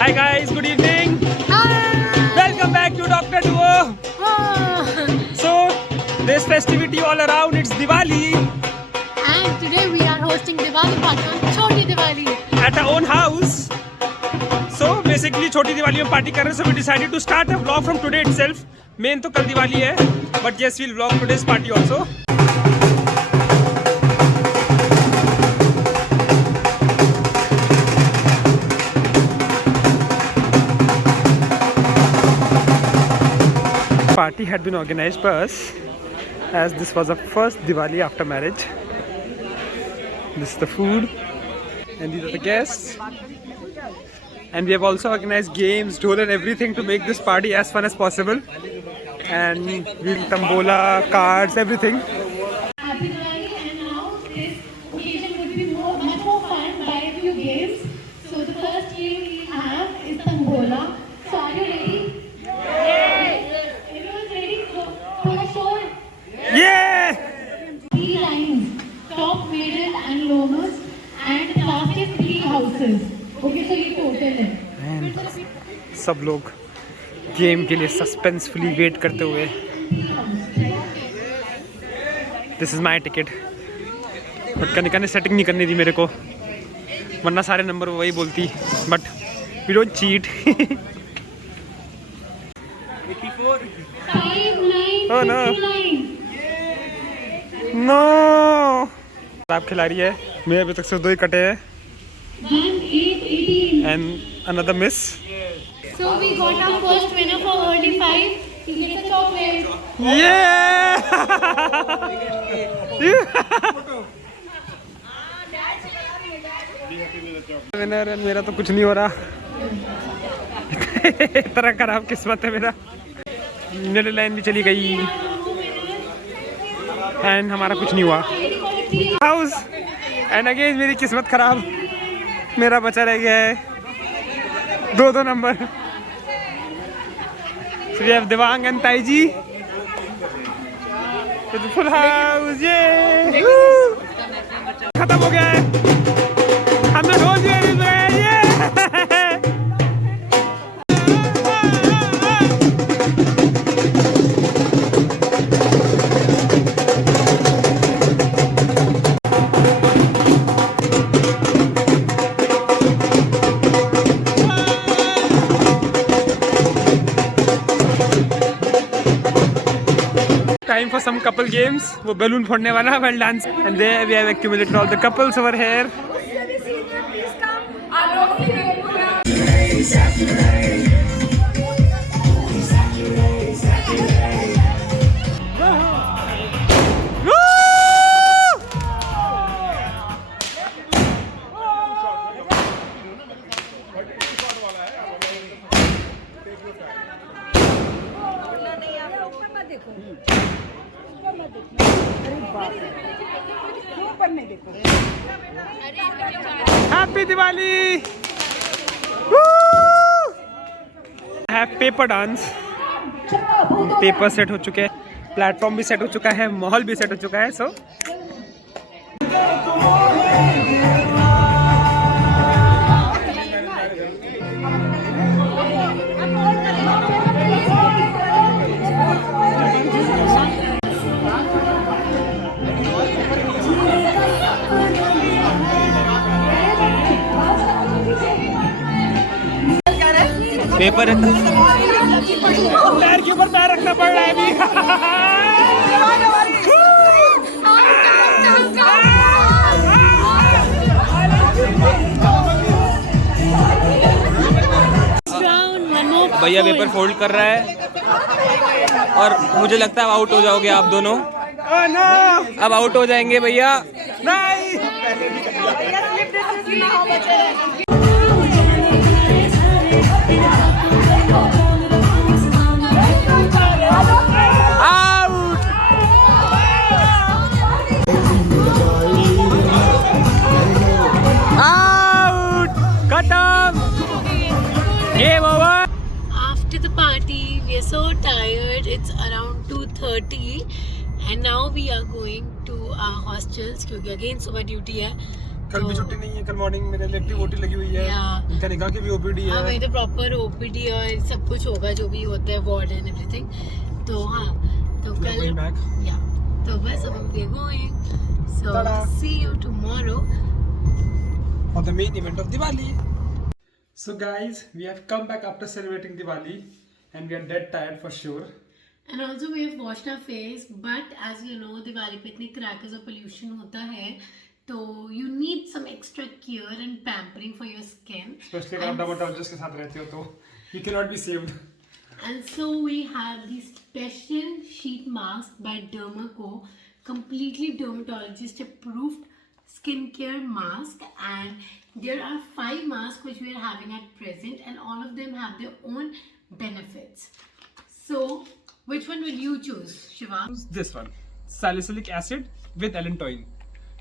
Hi guys, good evening. Hi. Welcome back to Dr. Duo. So, there's festivity all around. It's Diwali And today we are hosting Diwali party on Choti Diwali. at our own house. So, basically, छोटी दिवाली में party कर रहे हैं. So, we decided to start a vlog from today itself. Main तो कल दिवाली है, but yes, we'll vlog today's party also. Party had been organized by us as this was our first Diwali after marriage. This is the food and these are the guests. And we have also organized games, dhol and everything to make this party as fun as possible. And we'll tambola, cards, everything. Happy Diwali, and now this occasion would be much more fun by a few games. So the first game we have is Tambola. So are you ready? Yes. Everyone's ready? For sure. Yeah! 3 lines, top, middle and lowest, and last is 3 houses. Okay, so ये total है. And सब लोग game के लिए सस्पेंसफुली wait करते हुए. This is my ticket. But Kanika ने setting नहीं करनी थी मेरे को, वरना सारे नंबर वही बोलती. But we don't cheat. 5 lines, Oh, no. 50 lines. No आप खिला रही है. मेरे अभी तक सिर्फ 2 ही कटे हैं. 1, 8, 18. And another miss. So we got our first winner for early 5. He gets a chocolate. Winner. मेरा तो कुछ नहीं हो रहा. इतना खराब किस्मत है मेरा. मिडिल लाइन भी चली गई एंड हमारा कुछ नहीं हुआ. हाउस एंड अगेन मेरी किस्मत खराब. मेरा बचा रह गया है 2 number. So we have Devang and Taiji. It's a full house. Yeah. खत्म हो गया है. हमने ढोल दिया इसमें. Time for some couple games. वो balloon फोड़ने वाला well dance. And there we have accumulated all the couples over here. Happy Diwali! I have paper dance. Paper set हो चुके हैं, प्लेटफॉर्म भी सेट हो चुका है, माहौल भी सेट हो चुका है. सो पेपर पैर के ऊपर पैर रखना पड़ रहा है अभी. भैया पेपर फोल्ड कर रहा है और मुझे लगता है आउट हो जाओगे आप दोनों. अब आउट हो जाएंगे भैया. नहीं. Game over. After the party, we are so tired. It's around 2:30, and now we are going to our hostels क्योंकि again सुबह ड्यूटी है. कल भी छुट्टी नहीं है, कल मॉर्निंग मेरे इलेक्टिव ओटी लगी हुई है, इनका निकाह की भी ओपीडी है। वही तो प्रॉपर ओपीडी और सब कुछ होगा जो भी होता है, वार्ड एंड एवरीथिंग। तो हाँ, तो कल या तो बस अब हम going, so see you tomorrow for the main event of Diwali. So guys, we have come back after celebrating Diwali and we are dead tired for sure. And also we have washed our face, but as you know Diwali पे इतने crackers और pollution होता है, तो you need some extra care and pampering for your skin. Especially अगर आप dermatologist के साथ रहते हो तो you cannot be saved. And so we have the special sheet mask by Dermaco, completely dermatologist approved skincare mask, and there are 5 masks which we are having at present, and all of them have their own benefits. So which one will you choose, Shiva? This one, salicylic acid with allantoin,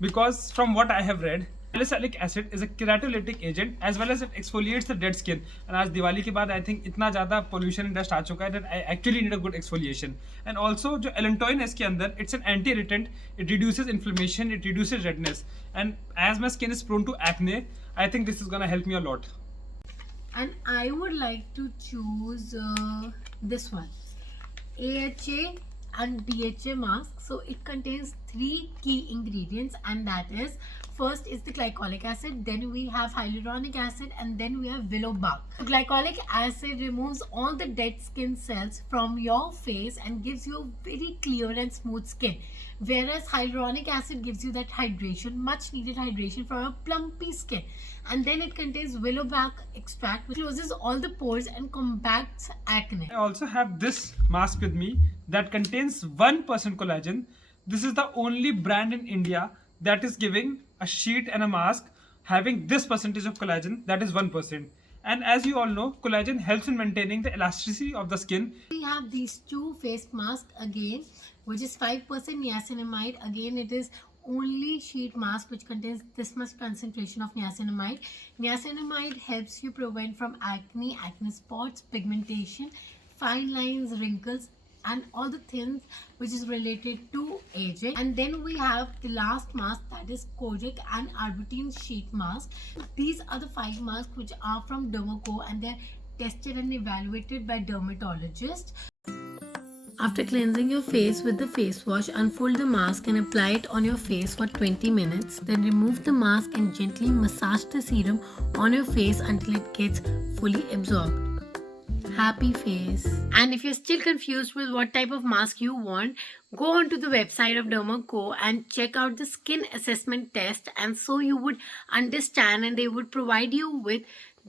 because from what I have read, salicylic acid is a keratolytic agent as well as it exfoliates the dead skin. And आज दिवाली के बाद I think इतना ज़्यादा pollution dust आ चुका है that I actually need a good exfoliation. And also जो allantoin है इसके अंदर, it's an anti-irritant, it reduces inflammation, it reduces redness. And as my skin is prone to acne, I think this is gonna help me a lot. And I would like to choose this one, AHA and DHA mask. So it contains 3 key ingredients, and that is, first is the glycolic acid, then we have hyaluronic acid, and then we have willow bark. Glycolic acid removes all the dead skin cells from your face and gives you very clear and smooth skin, whereas hyaluronic acid gives you that hydration, much needed hydration for a plumpy skin. And then it contains willow bark extract, which closes all the pores and combats acne. I also have this mask with me that contains 1% collagen. This is the only brand in India that is giving a sheet and a mask having this percentage of collagen, that is 1%. And as you all know, collagen helps in maintaining the elasticity of the skin. We have these 2 face masks again, which is 5% niacinamide. Again, it is only sheet mask which contains this much concentration of niacinamide. Niacinamide helps you prevent from acne, acne spots, pigmentation, fine lines, wrinkles, and all the things which is related to aging. And then we have the last mask, that is kojic and arbutin sheet mask. These are the 5 masks which are from Dermaco, and they're tested and evaluated by dermatologists. After cleansing your face with the face wash, unfold the mask and apply it on your face for 20 minutes. Then remove the mask and gently massage the serum on your face until it gets fully absorbed. Happy face. And if you're still confused with what type of mask you want, go onto the website of Dermaco and check out the skin assessment test, and so you would understand, and they would provide you with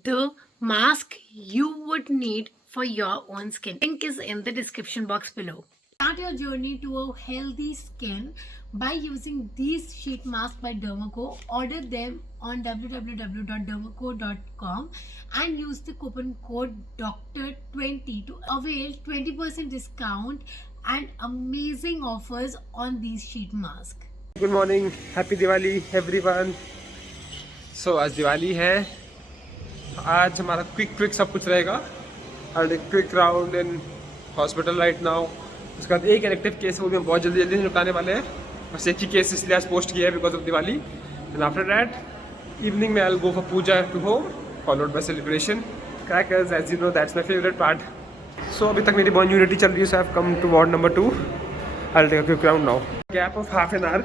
the mask you would need for your own skin. Link is in the description box below. Start your journey to a healthy skin by using these sheet masks by Dermaco. Order them on www.dermaco.com and use the coupon code DOCTOR20 to avail 20% discount and amazing offers on these sheet masks. Good morning, happy Diwali everyone. So आज दिवाली है, आज हमारा quick सब कुछ रहेगा. I'll take a quick round in hospital right now. उसके बाद एक इलेक्टिव केस है, वो भी हम बहुत जल्दी निपटाने वाले हैं. बस एक ही केस इसलिए आज पोस्ट किया है because of Diwali. And after that evening में I'll go for puja to home followed by celebration. Crackers, as you know, that's my favorite part. So अभी तक मेरी बॉन्ड यूनिटी चल रही है, so I've come to ward number 2. I'll take a quick round now. Gap of half an hour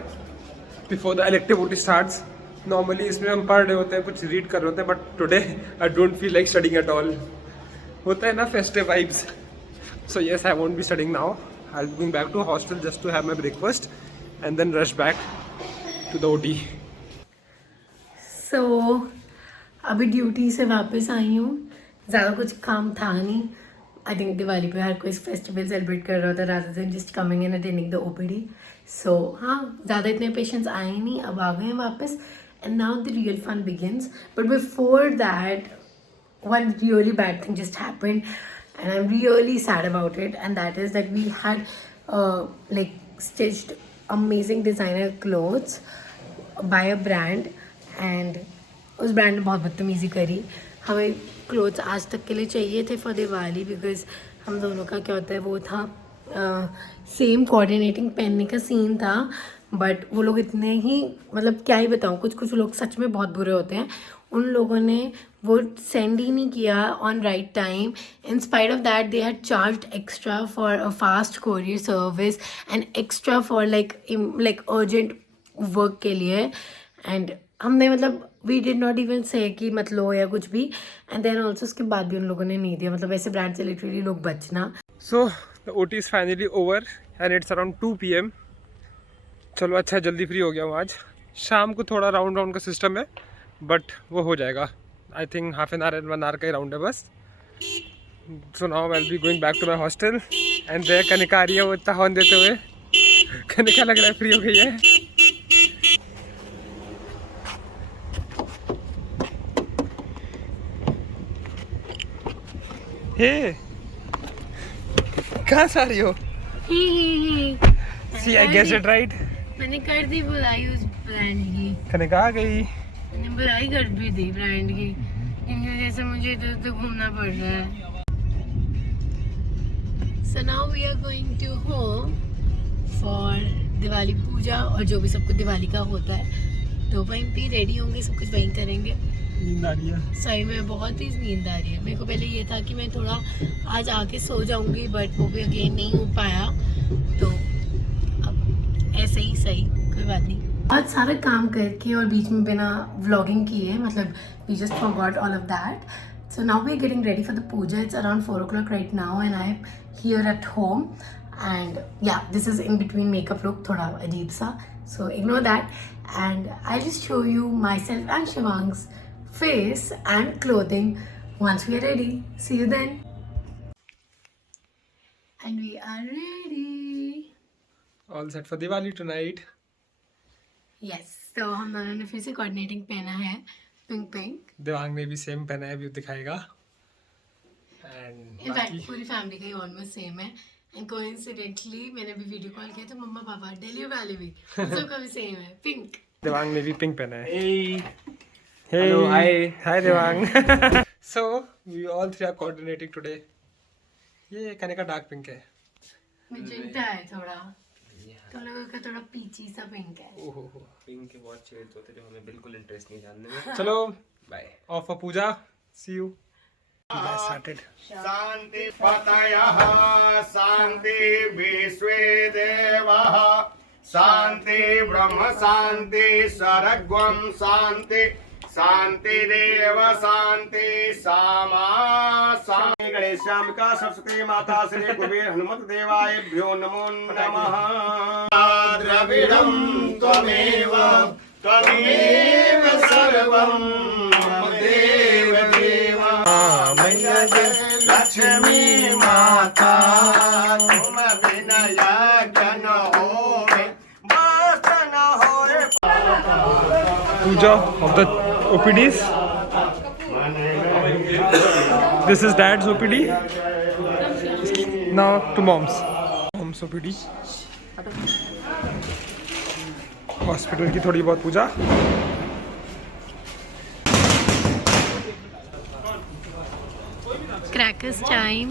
before the elective OT starts. Normally इसमें हम पढ़ रहे होते हैं, कुछ रीड कर रहे होते हैं, but today I don't feel like studying at all. होता है ना festive vibes. So yes, I won't be studying now. I'll be going back to hostel just to have my breakfast and then rush back to the OT. So अभी duty से वापस आई हूँ. ज़्यादा कुछ काम था नहीं. आई थिंक दिवाली पे हर कोई फेस्टिवल सेलिब्रेट कर रहा होता है rather than just coming and attending the OPD. So हाँ, ज़्यादा इतने पेशेंट्स आए नहीं, अब आ गए हैं वापस. And now the real fun begins. But before that, one really bad thing just happened, and I'm really sad about it. And that is that we had like stitched amazing designer clothes by a brand, and उस brand ने बहुत बदतमीज़ी करी. हमें clothes आज तक के लिए चाहिए थे फॉर दिवाली, बिकॉज हम दोनों का क्या होता है, वो था सेम कोऑर्डिनेटिंग पहनने का सीन था, बट वो लोग इतने ही मतलब क्या ही बताऊँ, कुछ कुछ लोग सच में बहुत बुरे होते हैं। उन लोगों ने वो सेंड ही नहीं किया on right time. In spite of that they had charged extra for a fast courier service and extra for like urgent work के लिए. एंड हमने मतलब वी डिड नॉट इवन से कि मत लो या कुछ भी. एंड देन ऑल्सो उसके बाद भी उन लोगों ने नहीं दिया. मतलब ऐसे ब्रांड से लिटरली लोग बचना. So the OT is finally over and it's around 2 PM. चलो अच्छा जल्दी फ्री हो गया हूँ आज. शाम को थोड़ा राउंड का सिस्टम है बट वो हो जाएगा. I think half an hour and 1 hour का ही राउंड है बस. So now I will be going back to my hostel and there Kanika आ रही है वो इतना हॉर्न देते हुए. कनिका लग रहा है फ्री हो गई है. हे कहाँ से आ रही हो? सी आई गेस इट राइट. मैंने कर दी बुलाई उस ब्रांड की. कनिका आ गई. मैंने बुलाई कर भी दी ब्रांड की. इनकी वजह से मुझे इधर उधर घूमना पड़ रहा है. So now we are going to home for Diwali पूजा और जो भी सबको दिवाली का होता है. तो वहीं पे रेडी होंगे, सब कुछ वहीं करेंगे. नींद आ रही है. सही में बहुत ही नींद आ रही है. मेरे को पहले ये था कि मैं थोड़ा आज आके सो जाऊंगी बट वो भी अगेन नहीं हो पाया. तो अब ऐसे ही सही, कोई बात नहीं. बहुत सारा काम करके और बीच में बिना व्लॉगिंग किए, मतलब we just forgot all of that. So now we are getting ready for the puja. It's around 4 o'clock right now and I'm here at home. And yeah, this is in between makeup look, thoda ajeeb sa. So ignore that. And I'll just show you myself and Shivang's face and clothing once we are ready. See you then. And we are ready. All set for Diwali tonight. Yes. So हम दोनों ने फिर से coordinating पहना है. Pink. Devang ने भी same पहना है, अभी दिखाएगा. एंड इनफैक्ट पूरी फैमिली का ही ऑलमोस्ट सेम है. एंड कोइंसिडेंटली मैंने भी वीडियो कॉल किया तो मम्मा पापा दिल्ली वाले भी सबका भी सेम है, पिंक. देवांग ने भी पिंक पहना है. Hey. Hey. Hello, hi. Hi Devang. So we all three are coordinating today. ये कने का डार्क पिंक है. मिजंटा है थोड़ा. तुम लोगों का थोड़ा पीची सा पिंक है. ओहो. पिंक के बहुत शेड्स होते हैं जो हमें बिल्कुल इंटरेस्ट नहीं जानने में. चलो bye. Off for puja. See you. Started. शांति पतयः शांति विश्वे देवः शांति ब्रह्म शांति सर्वं शांति शांतिरेव शांति सामा शांति. गणेशाम्बिका सरस्वती माता श्री कुबेर हनुमत देवायभ्यो नमो नमः. द्रविडं त्वमेव त्वमेव सर्वं मम देव देव. लक्ष्मी माता तुम विनया जन होवे बस न होए. Puja of the OPDs. This is dad's OPD. Now to mom's. Mom's OPD. Hospital की थोड़ी बहुत पूजा. Crackers time.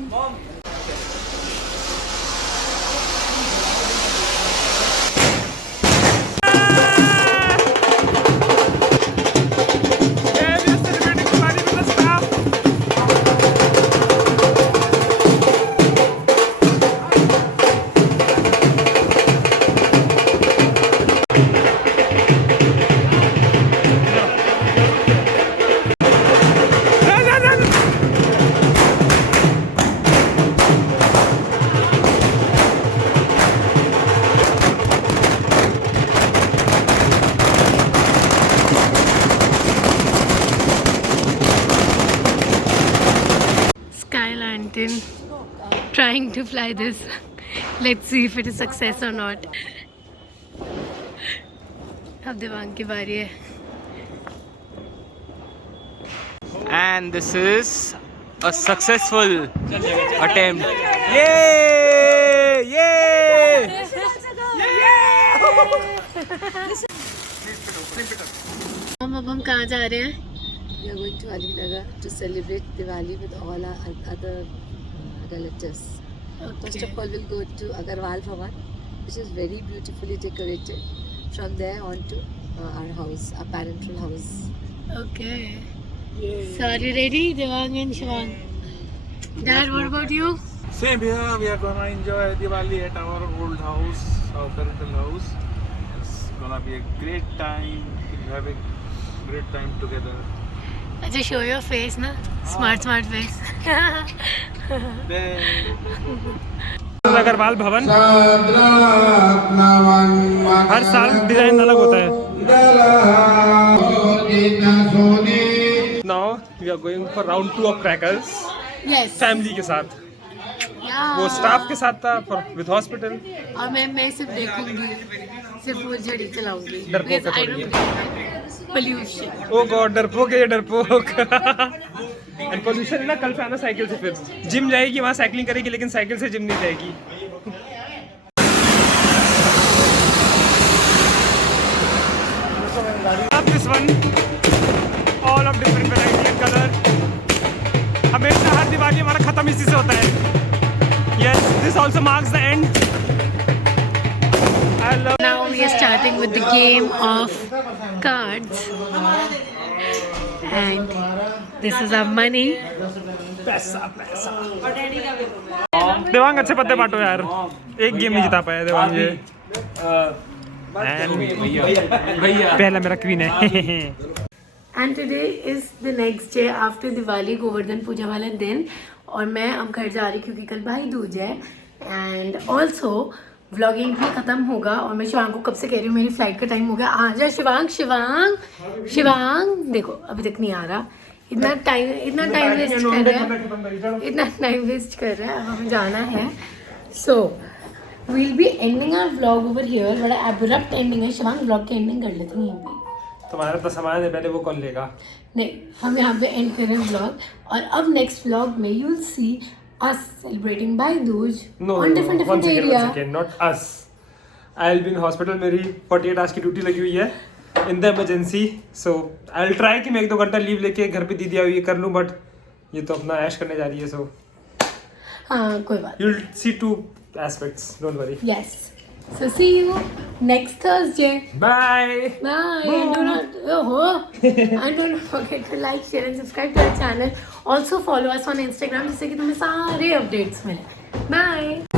Trying to fly this. Let's see if it is success or not. अब देवांग की बारी है. And this is a successful attempt. Yay! Yay! अब हम कहाँ जा रहे हैं? We are going to Alinagar to celebrate Diwali with all our other relatives. First of all, we'll go to Agarwal Bhavan, which is very beautifully decorated. from there on to our house, our parental house. Okay. So are you ready, Devang and Shivang? Dad, what about you? Same here, we are gonna enjoy Diwali at our old house, our parental house. It's gonna be a great time, we'll have a great time together. Acha, show your face na. Smart face. Agarwal भवन हर साल design अलग होता है. Now we are going for round 2 of crackers. Yes. Family के साथ. वो staff के साथ था विद हॉस्पिटल. और मैं सिर्फ देखूंगी, सिर्फ फुलझड़ी चलाऊंगी. डरपोक है थोड़ी. Pollution. ओ गॉड, डरपोक है ये डरपोक. एंड पोल्यूशन है ना. कल से आना साइकिल से, फिर जिम जाएगी, वहाँ साइकिलिंग करेगी, लेकिन साइकिल से जिम नहीं जाएगी. This one all of different variety and colour. हमेशा हर दिवाली हमारा खत्म इसी से होता है. Yes, this also marks the end. Now we are starting with the game of cards, and this is our money. Devang अच्छे पत्ते बांटो यार. एक गेम नहीं जिता पाया देवांग ये. पहला मेरा क्वीन है. And today is the next day after Diwali, Govardhan पूजा वाला दिन. और मैं अब घर जा रही क्योंकि कल भाई दूज है. एंड ऑल्सो व्लॉगिंग भी ख़त्म होगा. और मैं शिवांग को कब से कह रही हूँ मेरी फ़्लाइट का टाइम हो गया. आ जा शिवांग. देखो अभी तक नहीं आ रहा. इतना टाइम वेस्ट कर रहा है. अब हमें जाना है. So we'll be ending our vlog over here. बड़ा एब्रप्ट एंडिंग है. शिवांग व्लॉग की एंडिंग कर लेते हैं यहीं पे. तुम्हारा तो सामान है, पहले वो कौन लेगा? नहीं, हम यहाँ पे एंड करें व्लॉग. और अब नेक्स्ट व्लॉग में you will see us celebrating Bhai Dooj on different area. Not us. I'll be in hospital. मेरी 48 आवर्स की ड्यूटी लगी हुई है in the emergency. So I'll try कि मैं 1-2 घंटा लीव लेके घर पे दीदी आई ये कर लूँ, बट ये तो अपना ऐश करने जा रही है. So हाँ, कोई बात. you'll see 2 aspects. Don't worry. Yes. So see you next Thursday. Bye. Bye. And don't forget to like, share and subscribe to our channel. Also follow us on Instagram जिससे कि तुम्हें सारे updates मिले. Bye.